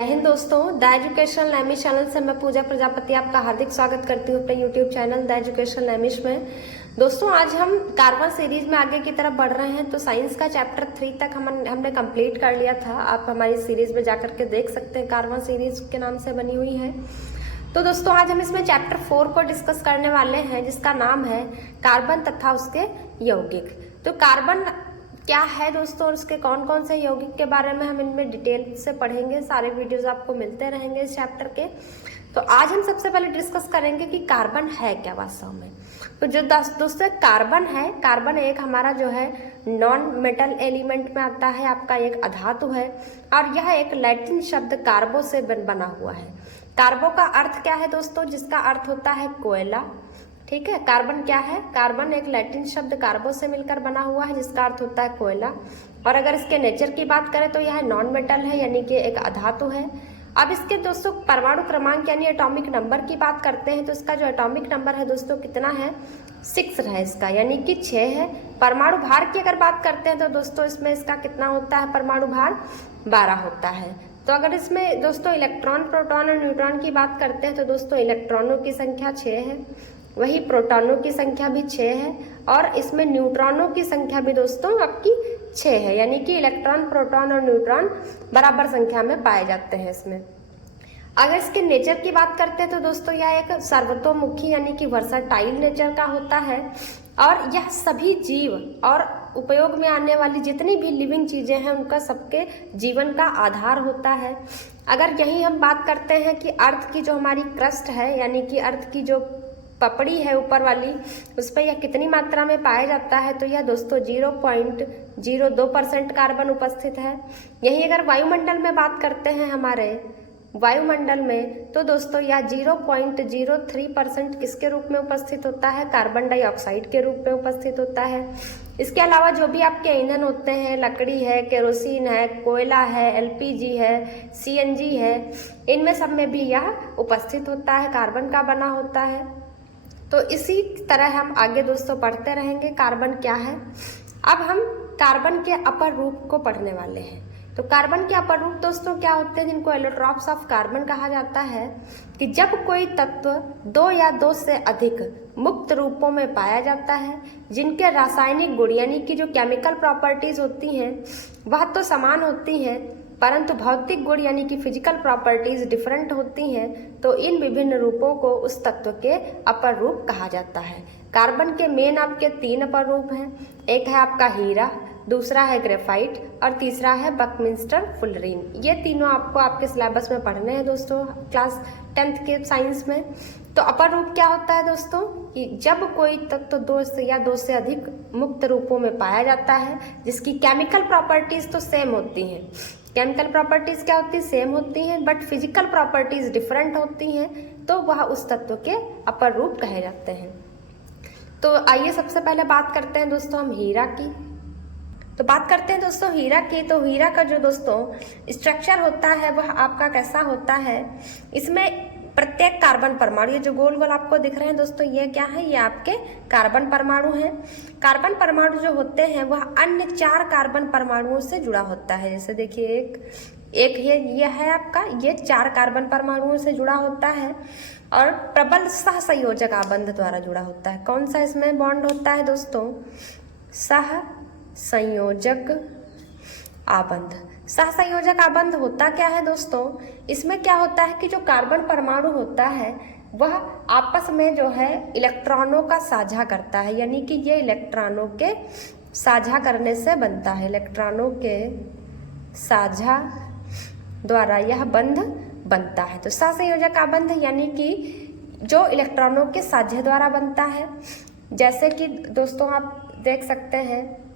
जय हिंद दोस्तों, the educational Naimish channel से मैं पूजा प्रजापति आपका हार्दिक स्वागत करती हूँ अपने YouTube channel the educational Naimish में। दोस्तों आज हम कार्बन सीरीज में आगे की तरफ बढ़ रहे हैं। तो साइंस का चैप्टर 3 तक हमने कंप्लीट कर लिया था। आप हमारी सीरीज में जाकर के देख सकते हैं, कार्बन सीरीज के नाम से बनी हुई है। तो दोस्तों आज हम इसमें चैप्टर 4 को डिस्कस करने वाले हैं, जिसका नाम है कार्बन तथा उसके यौगिक। तो कार्बन क्या है दोस्तों और उसके कौन कौन से यौगिक के बारे में हम इनमें डिटेल से पढ़ेंगे। सारे वीडियोस आपको मिलते रहेंगे इस चैप्टर के। तो आज हम सबसे पहले डिस्कस करेंगे कि कार्बन है क्या वास्तव में। तो जो दोस्तों कार्बन है, कार्बन एक हमारा जो है नॉन मेटल एलिमेंट में आता है, आपका एक अधातु है और यह एक लैटिन शब्द कार्बो से बना हुआ है। कार्बो का अर्थ क्या है दोस्तों, जिसका अर्थ होता है कोयला। ठीक है, कार्बन क्या है, कार्बन एक लैटिन शब्द कार्बो से मिलकर बना हुआ है, जिसका अर्थ होता है कोयला। और अगर इसके नेचर की बात करें तो यह नॉन मेटल है, यानी कि एक अधातु है। अब इसके दोस्तों परमाणु क्रमांक यानी एटॉमिक नंबर की बात करते हैं तो इसका जो एटॉमिक नंबर है दोस्तों कितना है, 6 है इसका, यानी कि 6 है। परमाणु भार की अगर बात करते हैं तो दोस्तों इसमें इसका कितना होता है, परमाणु भार 12 होता है। तो अगर इसमें दोस्तों इलेक्ट्रॉन, प्रोटॉन और न्यूट्रॉन की बात करते हैं तो दोस्तों इलेक्ट्रॉनों की संख्या 6 है, वही प्रोटॉनों की संख्या भी 6 है और इसमें न्यूट्रॉनों की संख्या भी दोस्तों आपकी 6 है, यानी कि इलेक्ट्रॉन, प्रोटॉन और न्यूट्रॉन बराबर संख्या में पाए जाते हैं इसमें। अगर इसके नेचर की बात करते हैं तो दोस्तों यह एक सर्वतोमुखी यानी कि वर्सटाइल नेचर का होता है और यह सभी जीव और उपयोग में आने वाली जितनी भी लिविंग चीजें हैं उनका सबके जीवन का आधार होता है। अगर यही हम बात करते हैं कि अर्थ की जो हमारी क्रस्ट है, यानी कि अर्थ की जो पपड़ी है ऊपर वाली, उस पर यह कितनी मात्रा में पाया जाता है, तो यह दोस्तों 0.02% कार्बन उपस्थित है। यही अगर वायुमंडल में बात करते हैं हमारे वायुमंडल में तो दोस्तों यह 0.03% किसके रूप में उपस्थित होता है, कार्बन डाइऑक्साइड के रूप में उपस्थित होता है। इसके अलावा जो भी आपके ईंधन होते हैं, लकड़ी है, केरोसिन है, कोयला है, एलपीजी है, सीएनजी है, इनमें सब में भी यह उपस्थित होता है, कार्बन का बना होता है। तो इसी तरह हम आगे दोस्तों पढ़ते रहेंगे कार्बन क्या है। अब हम कार्बन के अपर रूप को पढ़ने वाले हैं। तो कार्बन के अपर रूप दोस्तों क्या होते हैं, जिनको एलोट्रॉप्स ऑफ कार्बन कहा जाता है, कि जब कोई तत्व 2 या 2 से अधिक मुक्त रूपों में पाया जाता है, जिनके रासायनिक गुण यानी कि जो केमिकल प्रॉपर्टीज होती हैं वह तो समान होती हैं, परंतु भौतिक गुण यानी कि फिजिकल प्रॉपर्टीज डिफरेंट होती हैं, तो इन विभिन्न रूपों को उस तत्व के अपर रूप कहा जाता है। कार्बन के मेन आपके 3 अपर रूप हैं। एक है आपका हीरा, दूसरा है ग्रेफाइट और तीसरा है बकमिंस्टर फुलरीन। ये तीनों आपको आपके सिलेबस में पढ़ने हैं दोस्तों, क्लास 10th के साइंस में। तो अपर रूप क्या होता है दोस्तों, कि जब कोई तत्व 2 से या 2 से अधिक मुक्त रूपों में पाया जाता है, जिसकी केमिकल प्रॉपर्टीज तो सेम होती हैं। केमिकल प्रॉपर्टीज क्या होती है, सेम होती हैं, बट फिजिकल प्रॉपर्टीज डिफरेंट होती हैं, तो वह उस तत्व के अपर रूप कहे जाते हैं। तो आइए सबसे पहले बात करते हैं दोस्तों हम हीरा की। तो बात करते हैं दोस्तों हीरा की। तो हीरा का जो दोस्तों स्ट्रक्चर होता है वह आपका कैसा होता है, इसमें प्रत्येक कार्बन परमाणु, ये जो गोल गोल आपको दिख रहे हैं दोस्तों, ये क्या है, ये आपके कार्बन परमाणु हैं। कार्बन परमाणु जो होते हैं वह अन्य 4 कार्बन परमाणुओं से जुड़ा होता है। जैसे देखिए एक ये है आपका, ये 4 कार्बन परमाणुओं से जुड़ा होता है और प्रबल सह संयोजक आबंध द्वारा जुड़ा होता है। कौन सा इसमें बॉन्ड होता है दोस्तों, सह संयोजक आबंध। सहसंयोजक आबंध होता क्या है दोस्तों, इसमें क्या होता है कि जो कार्बन परमाणु होता है वह आपस में जो है इलेक्ट्रॉनों का साझा करता है, यानी कि ये इलेक्ट्रॉनों के साझा करने से बनता है, इलेक्ट्रॉनों के साझा द्वारा यह बंध बनता है। तो सहसंयोजक आबंध यानी कि जो इलेक्ट्रॉनों के साझे द्वारा बनता है। जैसे कि दोस्तों आप देख सकते हैं,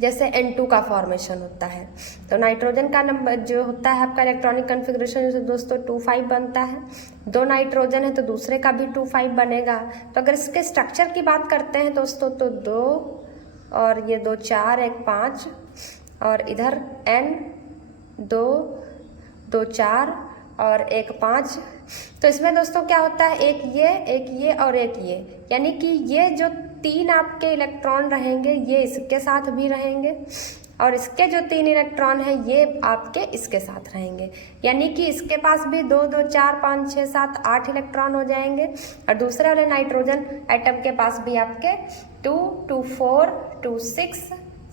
जैसे N2 का फॉर्मेशन होता है, तो नाइट्रोजन का नंबर जो होता है आपका इलेक्ट्रॉनिक कन्फिग्रेशन से दोस्तों 2,5 बनता है। 2 नाइट्रोजन है तो दूसरे का भी 2,5 बनेगा। तो अगर इसके स्ट्रक्चर की बात करते हैं दोस्तों तो 2 और ये 2 4 1 5 और इधर N 2 2 4 और 1 5। तो इसमें दोस्तों क्या होता है, एक ये और एक ये, यानी कि ये जो 3 आपके इलेक्ट्रॉन रहेंगे ये इसके साथ भी रहेंगे और इसके जो 3 इलेक्ट्रॉन है ये आपके इसके साथ रहेंगे, यानी कि इसके पास भी 2 2 4 5 6 7 8 इलेक्ट्रॉन हो जाएंगे और दूसरे वाले नाइट्रोजन एटम के पास भी आपके 2 2 4 2 6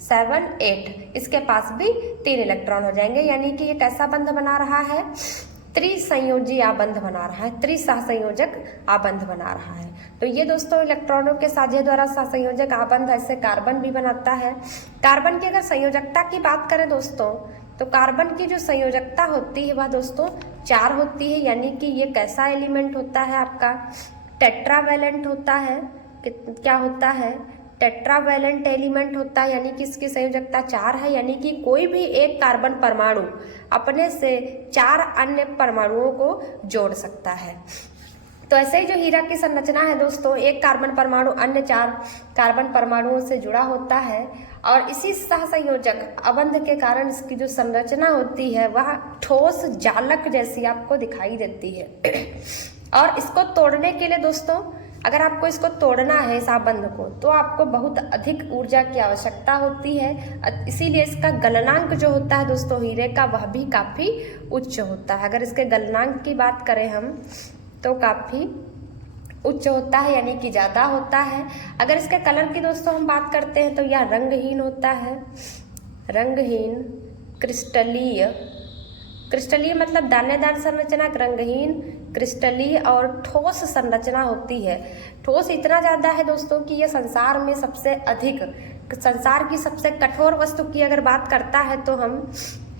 7 8 इसके पास भी 3 इलेक्ट्रॉन हो जाएंगे, यानी कि ये कैसा बंध बना रहा है, त्रिसंयोजी आबंध बना रहा है, त्रिसहसंयोजक आबंध बना रहा है। तो ये दोस्तों इलेक्ट्रॉनों के साझे द्वारा सहसंयोजक आबंध ऐसे कार्बन भी बनाता है। कार्बन की अगर संयोजकता की बात करें दोस्तों, तो कार्बन की जो संयोजकता होती है वह दोस्तों 4 होती है, यानी कि ये कैसा एलिमेंट होता है आपका, टेट्रावैलेंट होता है। क्या होता है, टेट्रावैलेंट एलिमेंट होता है, यानी कि इसकी संयोजकता 4 है, यानी कि कोई भी एक कार्बन परमाणु अपने से 4 अन्य परमाणुओं को जोड़ सकता है। तो ऐसे ही जो हीरा की संरचना है दोस्तों, एक कार्बन परमाणु अन्य 4 कार्बन परमाणुओं से जुड़ा होता है और इसी सहसंयोजक अबंध के कारण इसकी जो संरचना होती है वह ठोस जालक जैसी आपको दिखाई देती है। और इसको तोड़ने के लिए दोस्तों, अगर आपको इसको तोड़ना है इस आबंध को, तो आपको बहुत अधिक ऊर्जा की आवश्यकता होती है, इसीलिए इसका गलनांक जो होता है दोस्तों हीरे का वह भी काफ़ी उच्च होता है। अगर इसके गलनांक की बात करें हम तो काफ़ी उच्च होता है, यानी कि ज़्यादा होता है। अगर इसके कलर की दोस्तों हम बात करते हैं तो यह रंगहीन होता है, रंगहीन, क्रिस्टलीय, क्रिस्टलीय मतलब दानेदार संरचना, रंगहीन, क्रिस्टलीय और ठोस संरचना होती है। ठोस इतना ज़्यादा है दोस्तों कि यह संसार में सबसे अधिक, संसार की सबसे कठोर वस्तु की अगर बात करता है तो हम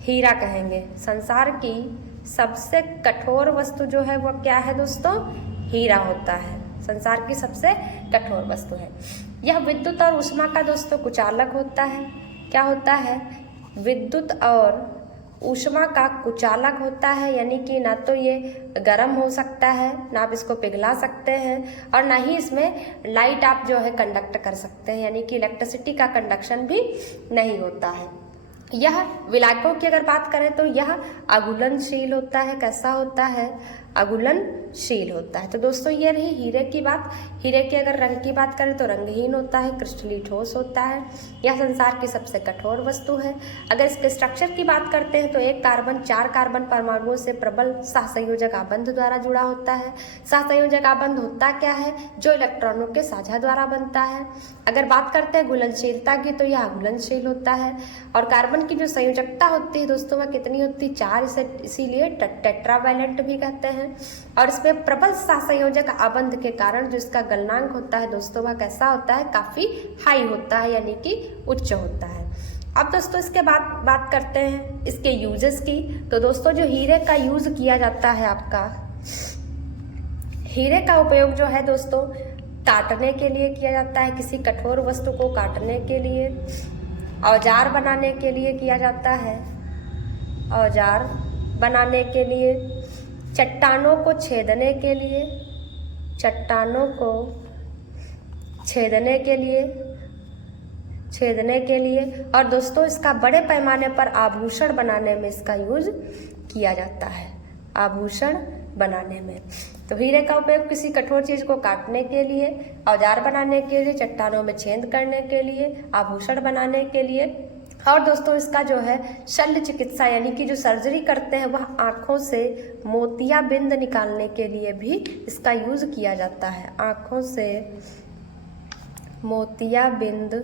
हीरा कहेंगे। संसार की सबसे कठोर वस्तु जो है वह क्या है दोस्तों, हीरा होता है, संसार की सबसे कठोर वस्तु है। यह विद्युत और ऊष्मा का दोस्तों कुचालक होता है। क्या होता है, विद्युत और ऊष्मा का कुचालक होता है, यानी कि ना तो ये गर्म हो सकता है, ना आप इसको पिघला सकते हैं और ना ही इसमें लाइट आप जो है कंडक्ट कर सकते हैं, यानी कि इलेक्ट्रिसिटी का कंडक्शन भी नहीं होता है। यह विलायकों की अगर बात करें तो यह अघुलनशील होता है। कैसा होता है, अघुलनशील होता है। तो दोस्तों ये रही हीरे की बात। हीरे के अगर रंग की बात करें तो रंगहीन होता है, क्रिस्टलीय ठोस होता है, यह संसार की सबसे कठोर वस्तु है। अगर इसके स्ट्रक्चर की बात करते हैं तो एक कार्बन 4 कार्बन परमाणुओं से प्रबल सहसंयोजक आबंध द्वारा जुड़ा होता है। सहसंयोजक आबंध होता क्या है, जो इलेक्ट्रॉनों के साझा द्वारा बनता है। अगर बात करते हैं घुलनशीलता की तो यह अघुलनशील होता है और कार्बन की जो संयोजकता होती है दोस्तों वह कितनी होती है, 4, इसीलिए टेट्रावैलेंट भी कहते हैं। और इसमें प्रबल सहसंयोजक आबंध के कारण जो इसका गलनांक होता है दोस्तों वह कैसा होता है, काफी हाई होता है, यानी कि उच्च होता है। अब दोस्तों इसके बाद बात करते हैं इसके यूजेस की। तो दोस्तों जो हीरे का यूज किया जाता है, आपका हीरे का उपयोग जो है दोस्तों काटने के लिए किया जाता है, किसी कठोर वस्तु को काटने के लिए, औजार बनाने के लिए किया जाता है, औजार बनाने के लिए, चट्टानों को छेदने के लिए, चट्टानों को छेदने के लिए और दोस्तों इसका बड़े पैमाने पर आभूषण बनाने में इसका यूज किया जाता है, आभूषण बनाने में। तो हीरे का उपयोग किसी कठोर चीज को काटने के लिए, औजार बनाने के लिए, चट्टानों में छेद करने के लिए, आभूषण बनाने के लिए और दोस्तों इसका जो है शल्य चिकित्सा यानी कि जो सर्जरी करते हैं वह आँखों से मोतियाबिंद निकालने के लिए भी इसका यूज किया जाता है। आँखों से मोतियाबिंद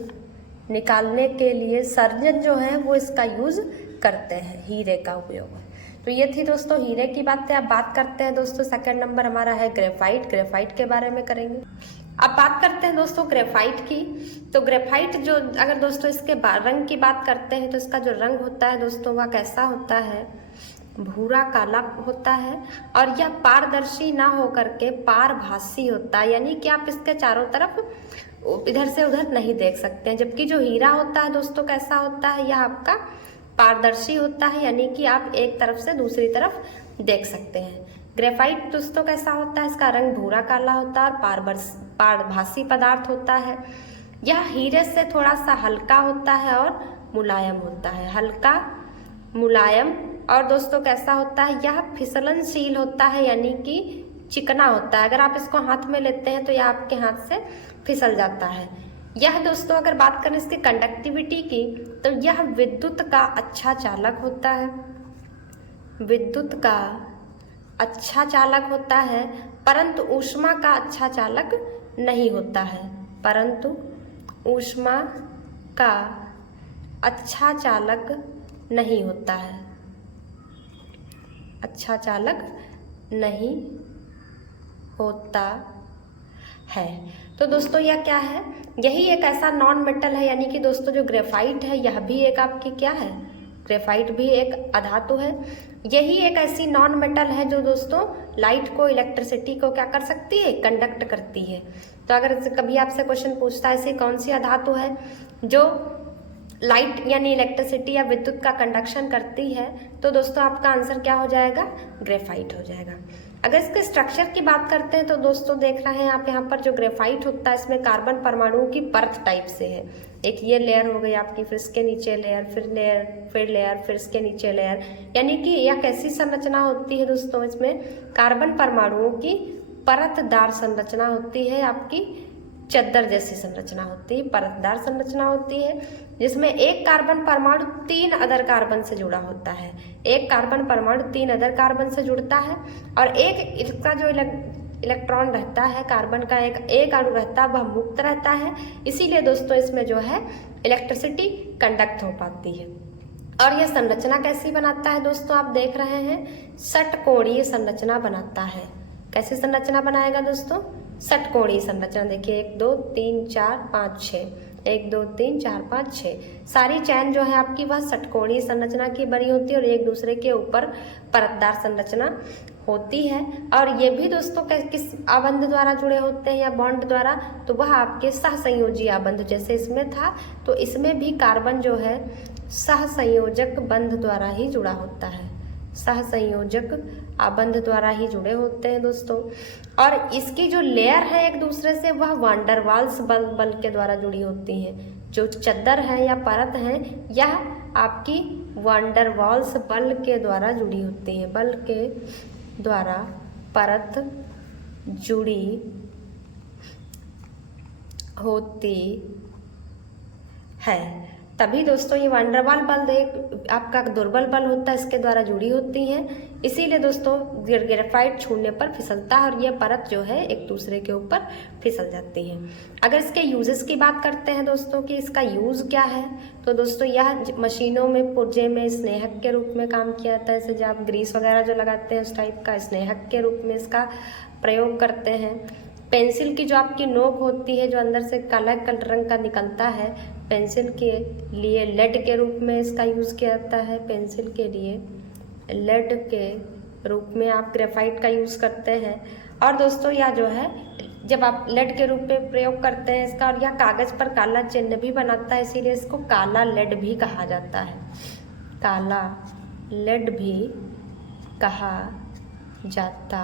निकालने के लिए सर्जन जो है वो इसका यूज करते हैं, हीरे का उपयोग। तो ये थी दोस्तों हीरे की बातें। अब बात करते हैं दोस्तों सेकंड नंबर हमारा है ग्रेफाइट। ग्रेफाइट के बारे में करेंगे। अब बात करते हैं दोस्तों ग्रेफाइट की। तो ग्रेफाइट जो अगर दोस्तों इसके रंग की बात करते हैं तो इसका जो रंग होता है दोस्तों वह कैसा होता है, भूरा काला होता है और यह पारदर्शी ना होकर के पारभासी होता है, यानी कि आप इसके चारों तरफ इधर से उधर नहीं देख सकते हैं। जबकि जो हीरा होता है दोस्तों कैसा होता है, यह आपका पारदर्शी होता है, यानी कि आप एक तरफ से दूसरी तरफ देख सकते हैं। ग्रेफाइट दोस्तों कैसा होता है, इसका रंग भूरा काला होता है और पारभासी पदार्थ होता है। यह हीरे से थोड़ा सा हल्का होता है और मुलायम होता है, हल्का मुलायम। और दोस्तों कैसा होता है, यह फिसलनशील होता है, यानी कि चिकना होता है। अगर आप इसको हाथ में लेते हैं तो यह आपके हाथ से फिसल जाता है। यह दोस्तों अगर बात करें इसकी कंडक्टिविटी की तो यह विद्युत का अच्छा चालक होता है, विद्युत का अच्छा चालक होता है, परंतु ऊष्मा का अच्छा चालक नहीं होता है, परंतु ऊष्मा का अच्छा चालक नहीं होता है, अच्छा चालक नहीं होता है। तो दोस्तों यह क्या है, यही एक ऐसा नॉन मेटल है, यानी कि दोस्तों जो ग्रेफाइट है यह भी एक आपकी क्या है, ग्रेफाइट भी एक अधातु है। यही एक ऐसी नॉन मेटल है जो दोस्तों लाइट को, इलेक्ट्रिसिटी को क्या कर सकती है, कंडक्ट करती है। तो अगर कभी आपसे क्वेश्चन पूछता है ऐसी कौन सी अधातु है जो लाइट यानी इलेक्ट्रिसिटी या विद्युत का कंडक्शन करती है, तो दोस्तों आपका आंसर क्या हो जाएगा, ग्रेफाइट हो जाएगा। अगर इसके स्ट्रक्चर की बात करते हैं तो दोस्तों देख रहे हैं आप यहाँ पर जो ग्रेफाइट होता है इसमें कार्बन परमाणुओं की परत टाइप से है। एक ये लेयर हो गई आपकी, फिर इसके नीचे लेयर, फिर लेयर, फिर लेयर, फिर इसके नीचे लेयर, यानी कि यह कैसी संरचना होती है दोस्तों, इसमें कार्बन परमाणुओं की परतदार संरचना होती है, आपकी चद्दर जैसी संरचना होती है, परतदार संरचना होती है, जिसमें एक कार्बन परमाणु 3 अदर कार्बन से जुड़ा होता है। एक कार्बन परमाणु 3 अदर कार्बन से जुड़ता है और एक इसका जो इलेक्ट्रॉन रहता है, कार्बन का एक अणु रहता है, वह मुक्त रहता है। इसीलिए दोस्तों इसमें जो है इलेक्ट्रिसिटी कंडक्ट हो पाती है। और यह संरचना कैसी बनाता है दोस्तों, आप देख रहे हैं षटकोणीय संरचना बनाता है। कैसी संरचना बनाएगा दोस्तों, षटकोणीय संरचना। देखिए 1 2 3 4 5 6, 1 2 3 4 5 6, सारी चैन जो है आपकी वह षटकोणीय संरचना की बनी होती है और एक दूसरे के ऊपर परतदार संरचना होती है। और ये भी दोस्तों किस आबंध द्वारा जुड़े होते हैं या बॉन्ड द्वारा, तो वह आपके सहसंयोजी आबंध जैसे इसमें था, तो इसमें भी कार्बन जो है सहसंयोजक बंध द्वारा ही जुड़ा होता है, सहसंयोजक आबंध द्वारा ही जुड़े होते हैं दोस्तों। और इसकी जो लेयर है एक दूसरे से वह वांडर वाल्स बल के द्वारा जुड़ी होती हैं। जो चद्दर है या परत है यह आपकी वांडर वाल्स बल के द्वारा जुड़ी होती है, बल के द्वारा परत जुड़ी होती है। तभी दोस्तों ये वांडरवाल बल एक आपका दुर्बल बल होता है, इसके द्वारा जुड़ी होती हैं। इसीलिए दोस्तों ग्रेफाइट छूने पर फिसलता है और ये परत जो है एक दूसरे के ऊपर फिसल जाती है। अगर इसके यूजेस की बात करते हैं दोस्तों कि इसका यूज़ क्या है, तो दोस्तों यह मशीनों में पुर्जे में स्नेहक के रूप में काम किया जाता है। जैसे जब आप ग्रीस वगैरह जो लगाते हैं उस टाइप का स्नेहक के रूप में इसका प्रयोग करते हैं। पेंसिल की जो आपकी नोक होती है जो अंदर से काला रंग का निकलता है, पेंसिल के लिए लेड के रूप में इसका यूज़ किया जाता है। पेंसिल के लिए लेड के रूप में आप ग्रेफाइट का यूज़ करते हैं। और दोस्तों यह जो है जब आप लेड के रूप में प्रयोग करते हैं इसका, और यह कागज़ पर काला चिन्ह भी बनाता है, इसीलिए इसको काला लेड भी कहा जाता है, काला लेड भी कहा जाता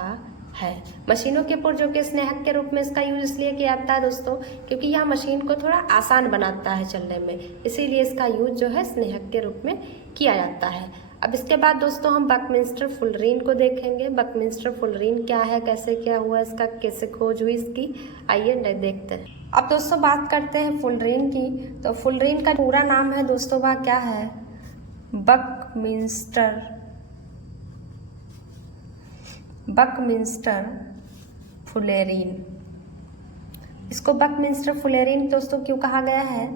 है। मशीनों के पुर्जों के स्नेहक के रूप में इसका यूज इसलिए किया जाता है दोस्तों क्योंकि यह मशीन को थोड़ा आसान बनाता है चलने में, इसीलिए इसका यूज जो है स्नेहक के रूप में किया जाता है। अब इसके बाद दोस्तों हम बकमिंस्टर फुलरीन को देखेंगे। बकमिंस्टर फुलरीन क्या है, कैसे क्या हुआ इसका, कैसे खोज हुई इसकी, आइए देखते हैं। अब दोस्तों बात करते हैं फुलरीन की। तो फुलरीन का पूरा नाम है दोस्तों वह क्या है, बकमिंस्टर फुलेरीन। इसको बकमिंस्टर फुलेरीन दोस्तों क्यों कहा गया है,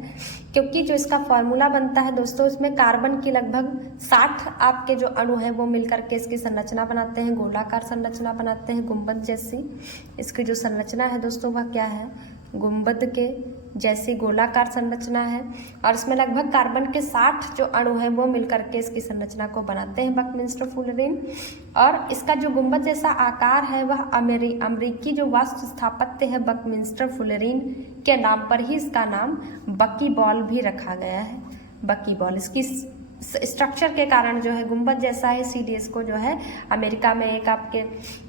क्योंकि जो इसका फॉर्मूला बनता है दोस्तों इसमें कार्बन की लगभग 60 आपके जो अणु हैं वो मिलकर के इसकी संरचना बनाते हैं, गोलाकार संरचना बनाते हैं गुंबद जैसी। इसकी जो संरचना है दोस्तों वह क्या है, गुंबद के जैसी गोलाकार संरचना है। और इसमें लगभग कार्बन के 60 जो अणु हैं वो मिलकर के इसकी संरचना को बनाते हैं बकमिंस्टर फुलरीन। और इसका जो गुंबद जैसा आकार है वह अमेरिकी जो वास्तु स्थापत्य है बकमिंस्टर फुलरीन के नाम पर ही इसका नाम बकी बॉल भी रखा गया है, बकी बॉल। इसकी स्ट्रक्चर के कारण जो है गुंबद जैसा है, इसीलिए इसको जो है अमेरिका में एक आपके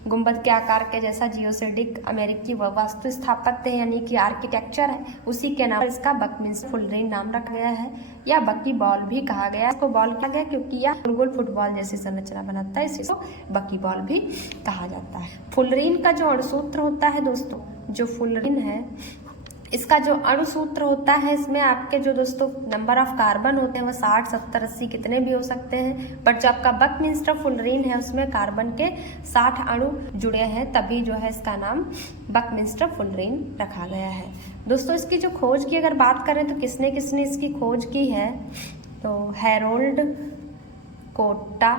गुंबद के आकार के जैसा जियोसिडिक अमेरिकी वास्तु स्थापत्य है यानी कि आर्किटेक्चर है, उसी के नाम पर इसका बकमिंस्टर फुलरीन नाम रखा गया है या बकी बॉल भी कहा गया है। इसको बॉल कहा गया क्योंकि यह गोल फुटबॉल जैसी संरचना बनाता है, इसी को बकी बॉल भी कहा जाता है। फुलरीन का जो अणुसूत्र होता है दोस्तों, जो फुलरीन है इसका जो अणु सूत्र होता है, इसमें आपके जो दोस्तों नंबर ऑफ कार्बन होते हैं वो 60, 70, 80 कितने भी हो सकते हैं, बट जो आपका बकमिंस्टर फुलरीन है उसमें कार्बन के 60 अणु जुड़े हैं, तभी जो है इसका नाम बकमिंस्टर फुलरीन रखा गया है। दोस्तों इसकी जो खोज की अगर बात करें तो किसने किसने इसकी खोज की है, तो हैरोल्ड क्रोटा,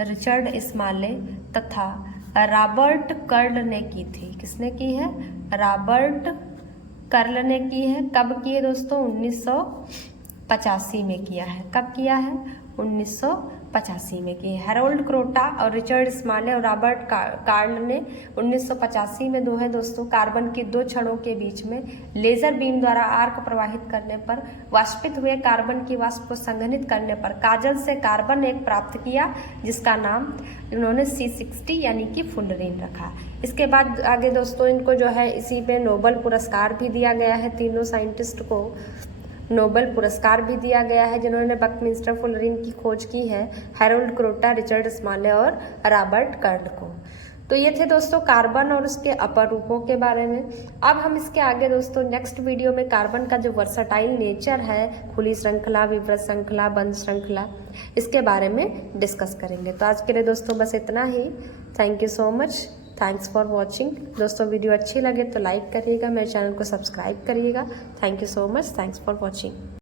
रिचर्ड स्माले तथा रॉबर्ट कर्ल ने की थी। किसने की है? रॉबर्ट कर्ल ने की है। कब की है दोस्तों? 1985 में किया है। कब किया है? 1985 में की है। हैरोल्ड क्रोटा और रिचर्ड स्माले और रॉबर्ट कार्ल ने 1985 में दो है दोस्तों कार्बन की दो छड़ों के बीच में लेजर बीम द्वारा आर्क प्रवाहित करने पर वाष्पित हुए कार्बन की वाष्प को संघनित करने पर काजल से कार्बन एक प्राप्त किया, जिसका नाम इन्होंने C60 यानी कि फुलरीन रखा। इसके बाद आगे दोस्तों इनको जो है इसी में नोबेल पुरस्कार भी दिया गया है। तीनों साइंटिस्ट को नोबेल पुरस्कार भी दिया गया है जिन्होंने बकमिंस्टर फुलरीन की खोज की है, हैरोल्ड क्रोटा, रिचर्ड स्माले और रॉबर्ट कर्ल को। तो ये थे दोस्तों कार्बन और उसके अपर रूपों के बारे में। अब हम इसके आगे दोस्तों नेक्स्ट वीडियो में कार्बन का जो वर्सटाइल नेचर है, खुली श्रृंखला, विवृत श्रृंखला, बंद श्रृंखला, इसके बारे में डिस्कस करेंगे। तो आज के लिए दोस्तों बस इतना ही। Thank you so much, thanks for watching. दोस्तों वीडियो अच्छी लगे तो लाइक करिएगा, मेरे चैनल को सब्सक्राइब करिएगा। Thank you so much, thanks for watching.